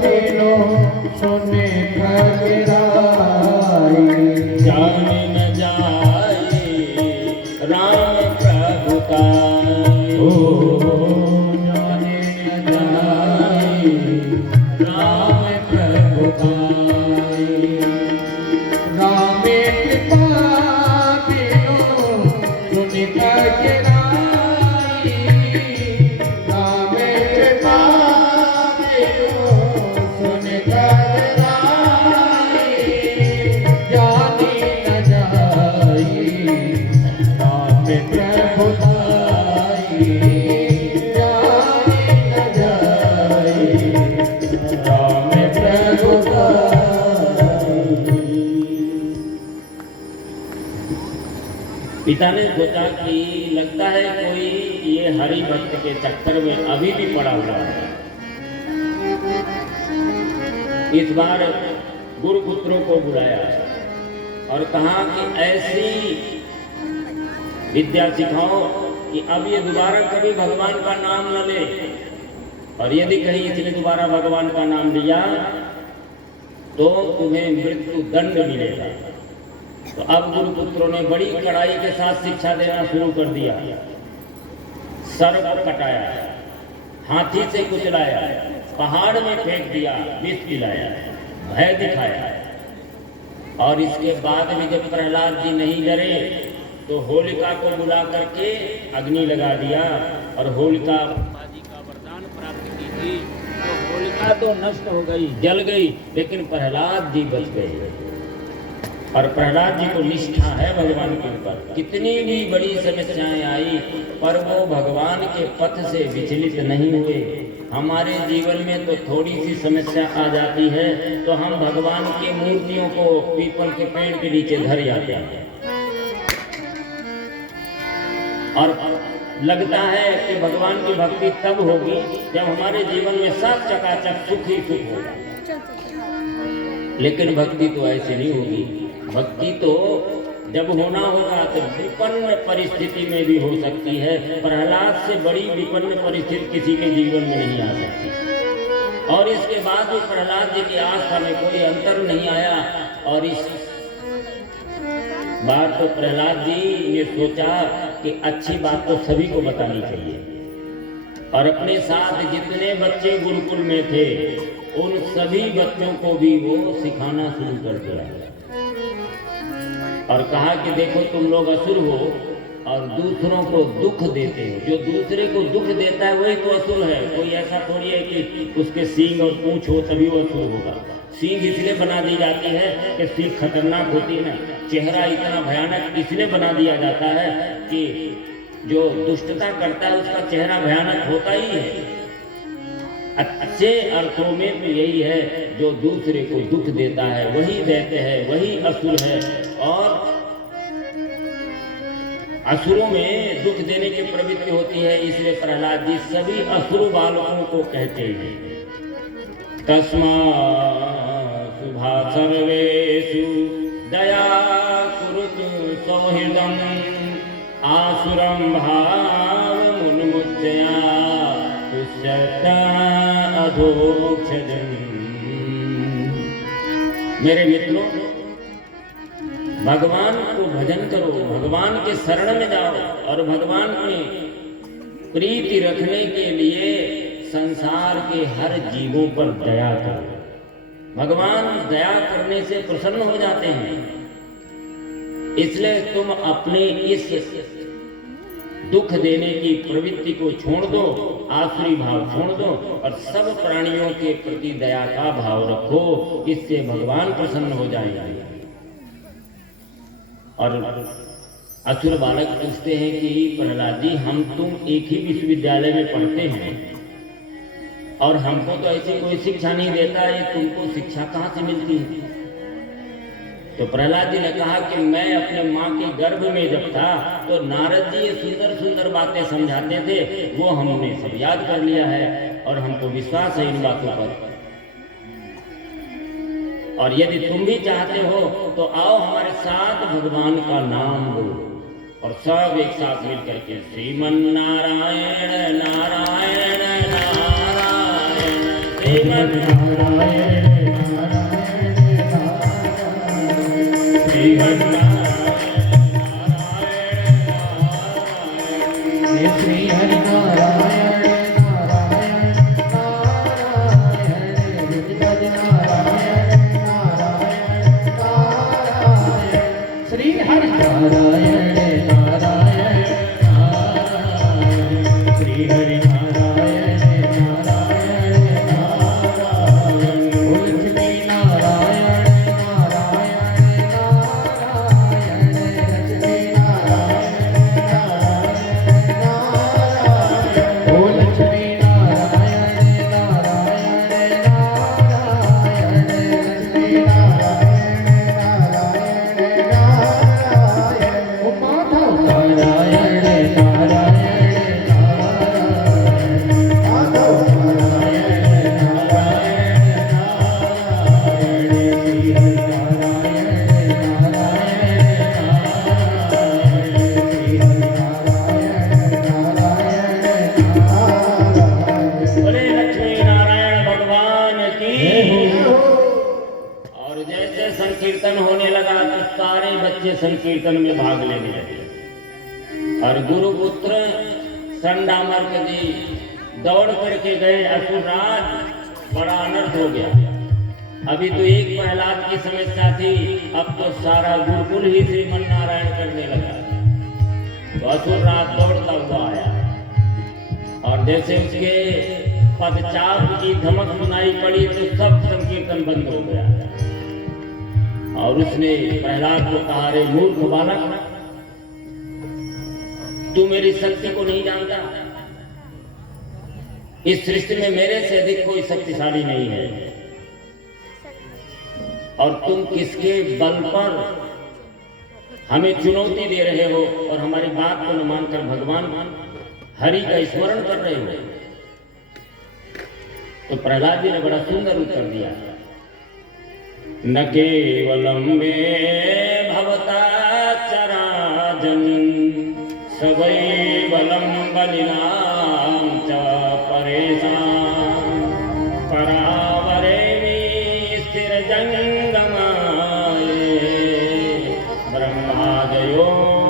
बिनु सुने खगराई, जान न जाए राम प्रभुताई। जाने न जाए राम प्रभुताई। राम कृपा बिनु सुने खगराई, राम कृपा बिनु सुने खगराई, जाने न जाए राम प्रभुताई, जाने न जाए राम प्रभुताई। पिता ने सोचा कि लगता है कोई ये हरि भक्त के चक्कर में अभी भी पड़ा हुआ है। इस बार गुरुपुत्रों को बुलाया और कहा कि ऐसी विद्या सिखाओ कि अब ये दोबारा कभी भगवान का नाम न ले, और यदि कहीं इसने दोबारा भगवान का नाम लिया तो तुम्हें मृत्यु दंड मिलेगा। तो अब गुरुपुत्रों ने बड़ी कड़ाई के साथ शिक्षा देना शुरू कर दिया। सर को कटाया, हाथी से कुचलाया, पहाड़ में फेंक दिया, विष पिलाया, भय दिखाया। और इसके बाद भी जब प्रहलाद जी नहीं डरे तो होलिका को बुला करके अग्नि लगा दिया, और होलिका ब्रह्मा जी का वरदान प्राप्त की थी। तो होलिका तो नष्ट हो गई, जल गई, लेकिन प्रहलाद जी बच गए। और प्रहलाद जी को निष्ठा है भगवान के ऊपर। कितनी भी बड़ी समस्याएं आई पर वो भगवान के पथ से विचलित नहीं हुए। हमारे जीवन में तो थोड़ी सी समस्या आ जाती है तो हम भगवान की मूर्तियों को पीपल के पेड़ के नीचे धर जाते हैं, और लगता है कि भगवान की भक्ति तब होगी जब हमारे जीवन में सब चकाचक सुख ही सुख होगा। लेकिन भक्ति तो ऐसे नहीं होगी। भक्ति तो जब होना होगा तो विपन्न परिस्थिति में भी हो सकती है। प्रहलाद से बड़ी विपन्न परिस्थिति किसी के जीवन में नहीं आ सकती। और इसके बाद भी प्रहलाद जी की आस्था में कोई अंतर नहीं आया। और इस बार तो प्रहलाद जी ने सोचा कि अच्छी बात तो सभी को बतानी चाहिए, और अपने साथ जितने बच्चे गुरुकुल में थे उन सभी बच्चों को भी वो सिखाना शुरू कर दिया। और कहा कि देखो तुम लोग असुर हो और दूसरों को दुख देते हो। जो दूसरे को दुख देता है वही तो असुर है। कोई ऐसा थोड़ी है कि उसके सींग और पूंछ हो तभी वो असुर होगा। सींग इसलिए बना दी जाती है कि सींग खतरनाक होती है ना। चेहरा इतना भयानक इसलिए बना दिया जाता है कि जो दुष्टता करता है उसका चेहरा भयानक होता ही है। अच्छे अर्थों में तो यही है, जो दूसरे को दुख देता है वही दैत्य है, वही असुर है। और असुरों में दुख देने की प्रवृत्ति होती है, इसलिए प्रहलाद जी सभी असुर बालकों को कहते हैं तस्मात् शुभा सर्वेषु दया कुरुतु सौहृदम् आसुरं भावमुन्मुच्य तुष्यता अधोक्षजम्। मेरे मित्रों, भगवान को भजन करो, भगवान के शरण में जाओ और भगवान में प्रीति रखने के लिए संसार के हर जीवों पर दया करो। भगवान दया करने से प्रसन्न हो जाते हैं। इसलिए तुम अपने इस दुख देने की प्रवृत्ति को छोड़ दो, आसुरी भाव छोड़ दो और सब प्राणियों के प्रति दया का भाव रखो। इससे भगवान प्रसन्न हो जाएंगे। और असुर बालक पूछते हैं कि प्रहलाद जी, हम तुम एक ही विश्वविद्यालय में पढ़ते हैं और हमको तो ऐसी कोई शिक्षा नहीं देता, ये तुमको शिक्षा कहाँ से मिलती है? तो प्रहलाद जी ने कहा कि मैं अपने माँ के गर्भ में जब था तो नारद जी ये सुंदर सुंदर बातें समझाते थे, वो हमने सब याद कर लिया है और हमको विश्वास है इन बातों पर। और यदि तुम भी चाहते हो तो आओ हमारे साथ भगवान का नाम लो और सब एक साथ मिलकर के श्रीमन नारायण नारायण नारायण श्रीमन नारायण श्रीमन नारायण श्री हरि नारायण संकीर्तन में भाग लेने लगे और गुरुपुत्र संडामर्क जी दौड़ करके गए। असुरराज, बड़ा अनर्थ हो गया। अभी तो एक प्रहलाद की समस्या थी, अब तो सारा गुरुकुल ही श्रीमन नारायण करने लगा। तो असुरराज दौड़ता हुआ आया और जैसे उसके पदचाप की धमक सुनाई पड़ी तो सब संकीर्तन बंद हो गया और उसने प्रहलाद को कहा, रे मूर्ख बालक, तू मेरी शक्ति को नहीं जानता। इस सृष्टि में मेरे से अधिक कोई शक्तिशाली नहीं है और तुम किसके बल पर हमें चुनौती दे रहे हो और हमारी बात को न मानकर भगवान हरि का स्मरण कर रहे हो? तो प्रहलाद जी ने बड़ा सुंदर उत्तर दिया, न केवलम मे भवता चराजन सवैवलम बलिनाम च परेशान परावरेमि स्थिर जंगमाये ब्रह्मादयो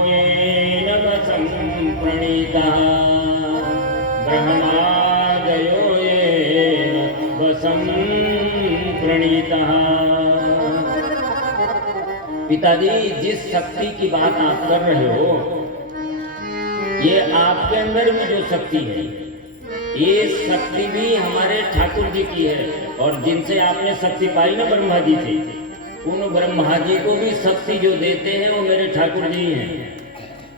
येन वशं प्रणीतः ब्रह्मादयो येन वशं प्रणीतः। पिताजी, जिस शक्ति की बात आप कर रहे हो, ये आपके अंदर में जो शक्ति है, ये शक्ति भी हमारे ठाकुर जी की है। और जिनसे आपने शक्ति पाई ना ब्रह्मा जी से, उन ब्रह्मा जी को भी शक्ति जो देते हैं वो मेरे ठाकुर जी हैं।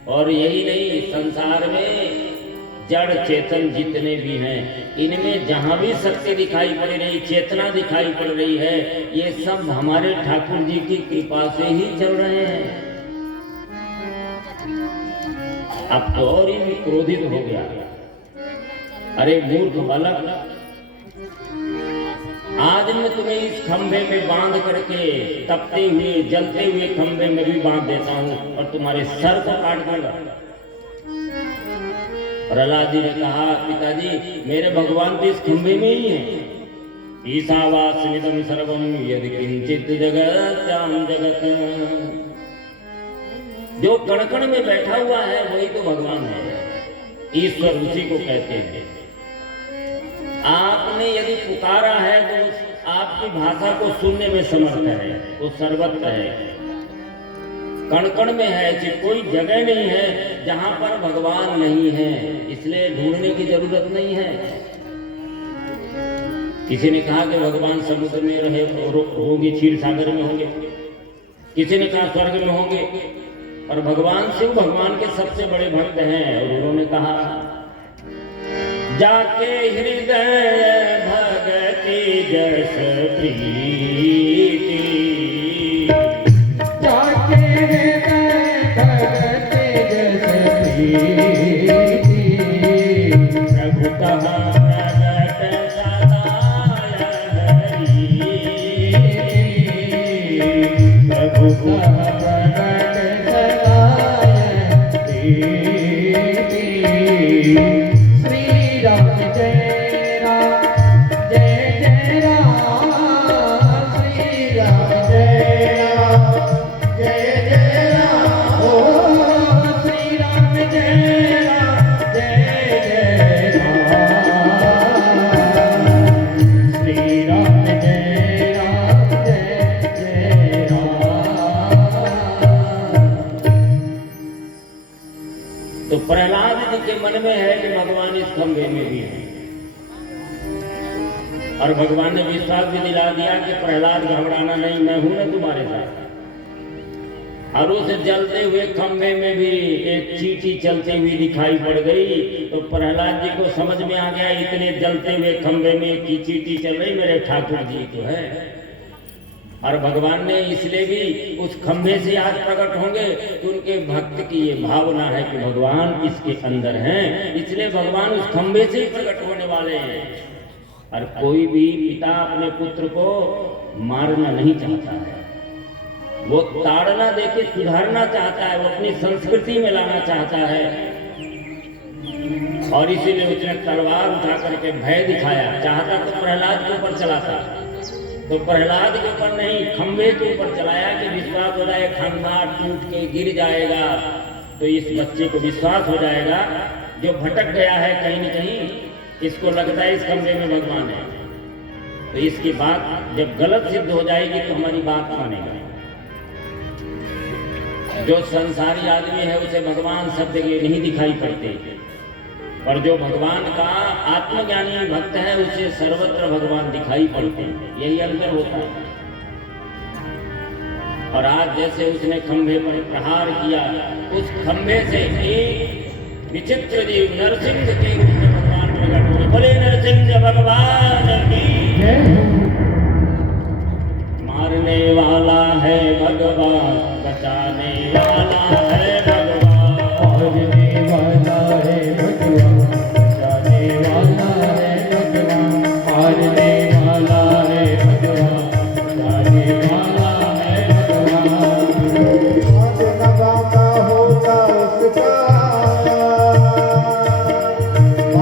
और यही नहीं, संसार में जड़ चेतन जितने भी हैं, इनमें जहाँ भी शक्ति दिखाई पड़ रही, चेतना दिखाई पड़ रही है, ये सब हमारे ठाकुर जी की कृपा से ही चल रहे हैं। अब तो और ही क्रोधित हो गया। अरे मूर्ख बालक, आज मैं तुम्हें इस खंभे में बांध करके तपते हुए जलते हुए खंभे में भी बांध देता हूं और तुम्हारे सर को काट दूंगा। प्रहलाद जी ने कहा, पिताजी, मेरे भगवान तो इस खंभे में ही है। ईशावास्यमिदं सर्वं यदि किंचित जगत्यां जगत्, जो कण कण में बैठा हुआ है वही तो भगवान है। ईश्वर उसी को कहते हैं। आपने यदि पुकारा है तो आपकी भाषा को सुनने में समर्थ है, वो सर्वत्र है, कण कण में है। ऐसी कोई जगह नहीं है जहां पर भगवान नहीं है, इसलिए ढूंढने की जरूरत नहीं है। किसी ने कहा कि भगवान समुद्र में रहे होंगे, क्षीर सागर में होंगे, किसी ने कहा स्वर्ग में होंगे, और भगवान शिव भगवान के सबसे बड़े भक्त हैं। और उन्होंने कहा, जाके हृदय भगति जस प्रीति, जाके हृदय भगति जस प्रीति, प्रभु कहा प्रगट सदाय हरि, प्रभु कहा प्रगट सदाय हरि। श्री राम जय राम, जय जय राम, श्री राम जय राम, जय जय राम, ओ श्री राम जय राम, जय जय राम, श्री राम जय राम, जय जय राम। तो प्रहलाद जी के मन में है कि भगवान इस खंभे में भी है, और भगवान ने विश्वास भी दिला दिया कि प्रहलाद घबराना नहीं, मैं हूं ना तुम्हारे साथ। और उस जलते हुए खंभे में भी एक चींटी चलती हुई दिखाई पड़ गई। तो प्रहलाद जी को समझ में आ गया, इतने जलते हुए खंभे में एक चींटी चल रही, मेरे ठाकुर जी तो है। और भगवान ने इसलिए भी उस खंभे से आज प्रकट होंगे कि उनके भक्त की ये भावना है कि भगवान इसके अंदर हैं, इसलिए भगवान उस खंभे से ही प्रकट होने वाले हैं। और कोई भी पिता अपने पुत्र को मारना नहीं चाहता है, वो ताड़ना देके सुधारना चाहता है, वो अपनी संस्कृति में लाना चाहता है। और इसीलिए उसने तलवार उठा करके भय दिखाया। चाहता तो प्रहलाद के ऊपर चलाता, तो प्रहलाद के ऊपर नहीं, खंभे के ऊपर चलाया कि विश्वास हो जाए, खंभा टूट के गिर जाएगा तो इस बच्चे को विश्वास हो जाएगा, जो भटक गया है कहीं न कहीं, इसको लगता है इस खंभे में भगवान है। तो इसकी बात जब गलत सिद्ध हो जाएगी तो हमारी बात मानेगा। जो संसारी आदमी है उसे भगवान शब्द के नहीं दिखाई पड़ते, पर जो भगवान का आत्मज्ञानी भक्त है उसे सर्वत्र भगवान दिखाई पड़ते हैं। यही अंतर होता है। और आज जैसे उसने खंभे पर प्रहार किया, उस खंभे से एक विचित्र जीव नरसिंह के रूप में भगवान प्रकट हुए। बोले नरसिंह भगवान की, मारने वाला है भगवान, बचाने वाला है भगवान, मारने वाला है भगवान, बचाने वाला है भगवान, मारने वाला है भगवान, बचाने वाला है भगवान। आज नगामा होता उसका,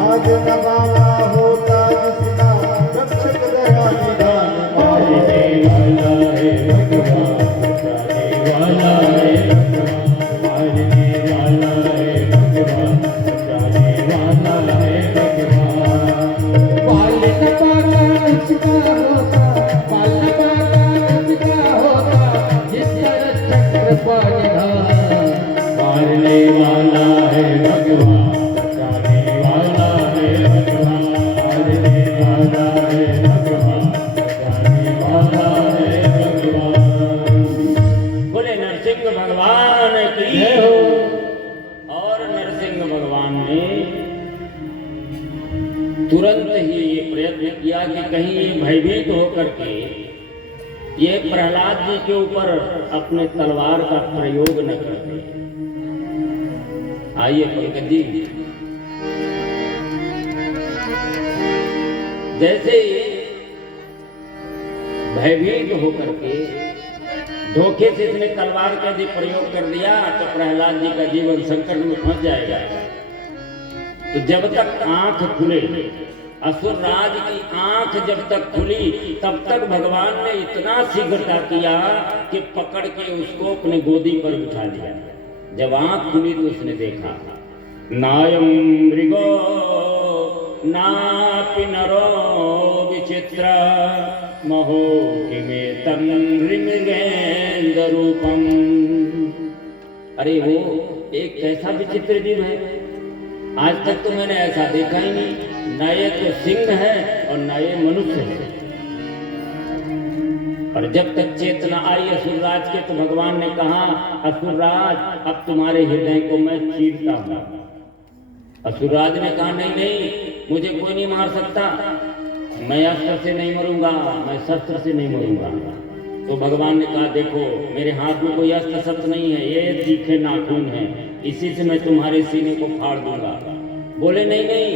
आज नगामा होता जिसका तुरंत ही ये प्रयत्न किया कि कहीं ये भयभीत होकर के ये प्रहलाद जी के ऊपर अपने तलवार का प्रयोग न करते। आइए पंकज जी, जैसे भयभीत होकर के धोखे से इसने तलवार का यदि प्रयोग कर दिया तो प्रहलाद जी का जीवन संकट में फंस जाएगा। तो जब तक आंख खुले, असुर राज की आंख जब तक खुली, तब तक भगवान ने इतना शीघ्रता किया कि पकड़ के उसको अपने गोदी पर बिठा लिया। जब आंख खुली तो उसने देखा नायम मृगो नापि नरो विचित्र महो किमे तन्मृगेन्द्र रूपम। अरे वो एक कैसा विचित्र जीव है, आज तक तो मैंने ऐसा देखा ही नहीं। न ये तो सिंह है और न ये मनुष्य है। और जब तक चेतना आई असुरराज के तो भगवान ने कहा असुरराज अब तुम्हारे हृदय को मैं चीरता हूं। असुरराज ने कहा नहीं नहीं, मुझे कोई नहीं मार सकता, मैं अस्त्र से नहीं मरूंगा, मैं शस्त्र से नहीं मरूंगा। तो भगवान ने कहा देखो मेरे हाथ में कोई अस्त्र शस्त्र नहीं है, ये तीखे नाखून है, इसी से मैं तुम्हारे सीने को फाड़ दूंगा। बोले नहीं नहीं,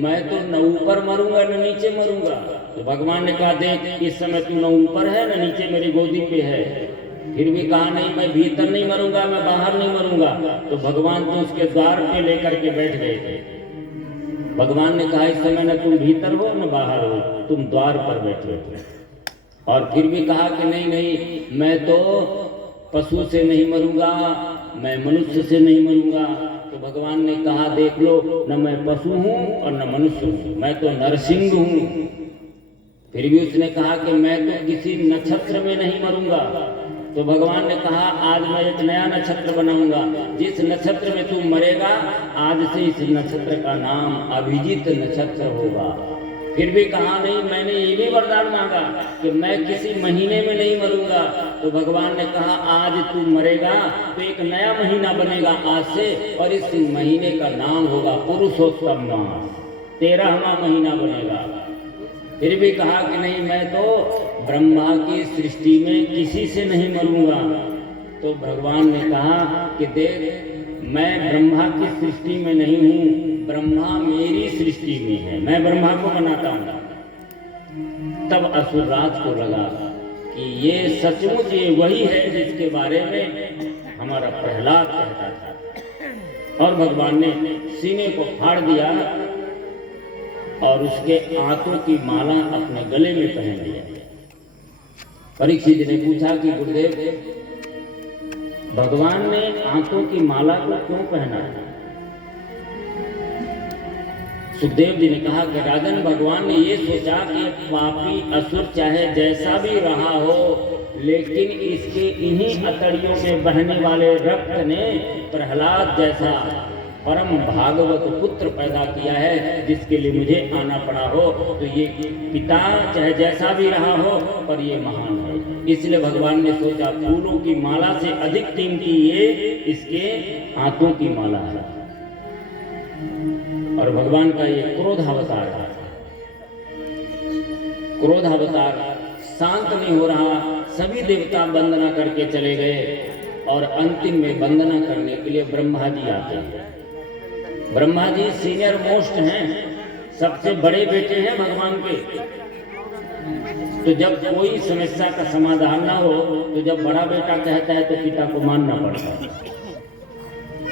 मैं तो न ऊपर मरूंगा न नीचे मरूंगा। तो भगवान ने कहा देख इस समय तू न ऊपर है न नीचे मेरी गोदी पे है। फिर भी कहा नहीं मैं भीतर नहीं मरूंगा, मैं बाहर नहीं मरूंगा। तो भगवान तो उसके द्वार पे लेकर के बैठ गए थे। भगवान ने कहा इस समय न तुम भीतर हो न बाहर हो, तुम द्वार पर बैठे हो। और फिर भी कहा कि नहीं नहीं, मैं तो पशु से नहीं मरूंगा, मैं मनुष्य से नहीं मरूंगा। तो भगवान ने कहा देख लो, न मैं पशु हूं और न मनुष्य हूं, मैं तो नरसिंह हूं। फिर भी उसने कहा कि मैं तो किसी नक्षत्र में नहीं मरूंगा। तो भगवान ने कहा आज मैं एक नया नक्षत्र बनाऊंगा, जिस नक्षत्र में तू मरेगा आज से इस नक्षत्र का नाम अभिजीत नक्षत्र होगा। फिर भी कहा नहीं, मैंने ये भी वरदान मांगा कि मैं किसी महीने में नहीं मरूंगा। तो भगवान ने कहा आज तू मरेगा तो एक नया महीना बनेगा आज से, और इस महीने का नाम होगा पुरुषोत्तम मास, 13वां महीना बनेगा। फिर भी कहा कि नहीं, मैं तो ब्रह्मा की सृष्टि में किसी से नहीं मरूंगा। तो भगवान ने कहा कि देख मैं ब्रह्मा की सृष्टि में नहीं हूँ, ब्रह्मा मेरी सृष्टि में है, मैं ब्रह्मा को बनाता हूँ। तब असुरराज को लगा कि ये सचमुच ये वही है जिसके बारे में हमारा प्रहलाद कहता था। और भगवान ने सीने को फाड़ दिया और उसके आंतों की माला अपने गले में पहन लिया। परीक्षित ने पूछा कि गुरुदेव भगवान ने आंतों की माला को क्यों पहना? सुखदेव जी ने कहा कि राजन भगवान ने ये सोचा कि पापी असुर चाहे जैसा भी रहा हो, लेकिन इसके इन्हीं अतड़ियों में बहने वाले रक्त ने प्रहलाद जैसा परम भागवत पुत्र पैदा किया है, जिसके लिए मुझे आना पड़ा हो। तो ये पिता चाहे जैसा भी रहा हो पर ये महान है। इसलिए भगवान ने सोचा फूलों की माला से अधिक कीमती ये इसके हाथों की माला है। और भगवान का ये क्रोधावतार है। क्रोधावतार शांत नहीं हो रहा, सभी देवता वंदना करके चले गए और अंतिम में वंदना करने के लिए ब्रह्मा जी आते हैं। ब्रह्मा जी सीनियर मोस्ट हैं, सबसे बड़े बेटे हैं भगवान के। तो जब कोई समस्या का समाधान ना हो तो जब बड़ा बेटा कहता है तो पिता को मानना पड़ता है।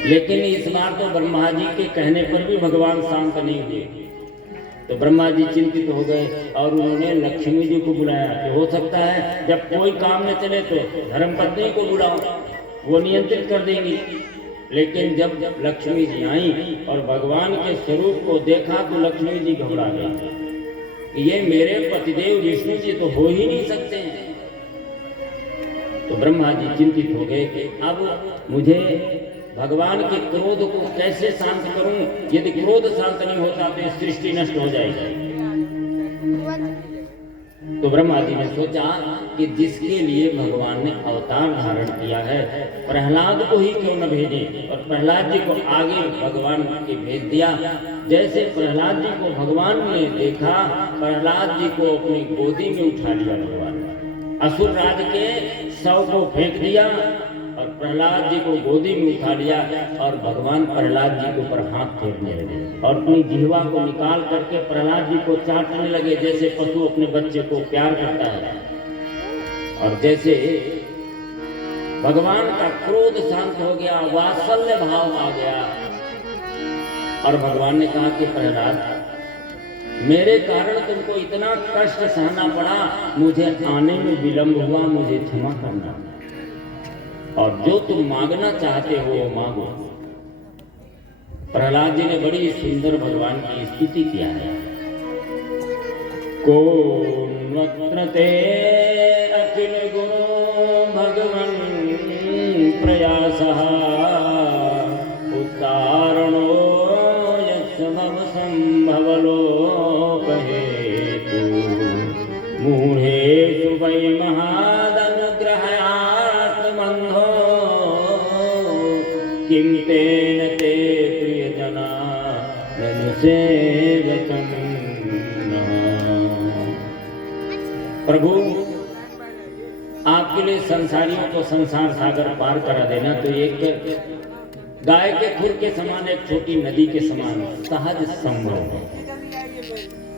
लेकिन इस बार तो ब्रह्मा जी के कहने पर भी भगवान शांत नहीं हुए। तो ब्रह्मा जी चिंतित हो गए और उन्होंने लक्ष्मी जी को बुलाया कि हो सकता है जब कोई काम न चले तो धर्मपत्नी को बुलाओ, वो नियंत्रित कर देंगी। लेकिन जब लक्ष्मी जी आई और भगवान के स्वरूप को देखा तो लक्ष्मी जी घबरा गई। ये मेरे पतिदेव विष्णु जी तो हो ही नहीं सकते हैं। तो ब्रह्मा जी चिंतित हो गए कि अब मुझे भगवान के क्रोध को कैसे शांत करूं? यदि क्रोध शांत नहीं होता तो सृष्टि नष्ट हो जाएगी। तो ब्रह्मा जी ने सोचा कि जिसके लिए भगवान ने अवतार धारण किया है प्रहलाद को ही क्यों न भेजें। और प्रहलाद जी को आगे भगवान के भेज दिया। जैसे प्रहलाद जी को भगवान ने देखा, प्रहलाद जी को अपनी गोदी में उठा लिया भगवान ने, असुर राज के शव को फेंक दिया और प्रहलाद जी को गोदी में उठा लिया और भगवान प्रहलाद जी के ऊपर हाथ फेरने लगे और अपनी जिह्वा को निकाल करके प्रहलाद जी को चाटने लगे, जैसे पशु अपने बच्चे को प्यार करता है। और जैसे भगवान का क्रोध शांत हो गया, वात्सल्य भाव आ गया और भगवान ने कहा कि प्रहलाद, मेरे कारण तुमको इतना कष्ट सहना पड़ा, मुझे आने में विलंब हुआ, मुझे क्षमा करना और जो तुम मांगना चाहते हो वो मांगो। प्रहलाद जी ने बड़ी सुंदर भगवान की स्तुति किया है। कोन्वत्र ते अखिल गुरु भगवन् प्रयासः उत्तारणो यत्समम संभवलोक हेतु मूढ़ेषु वै महादनुग्रहात्मन्धो किं तेन ते प्रियजना सेवकम्। प्रभु, आपके लिए संसारियों को संसार सागर पार करा देना तो एक गाय के खुर के समान, एक छोटी नदी के समान सहज संभव है।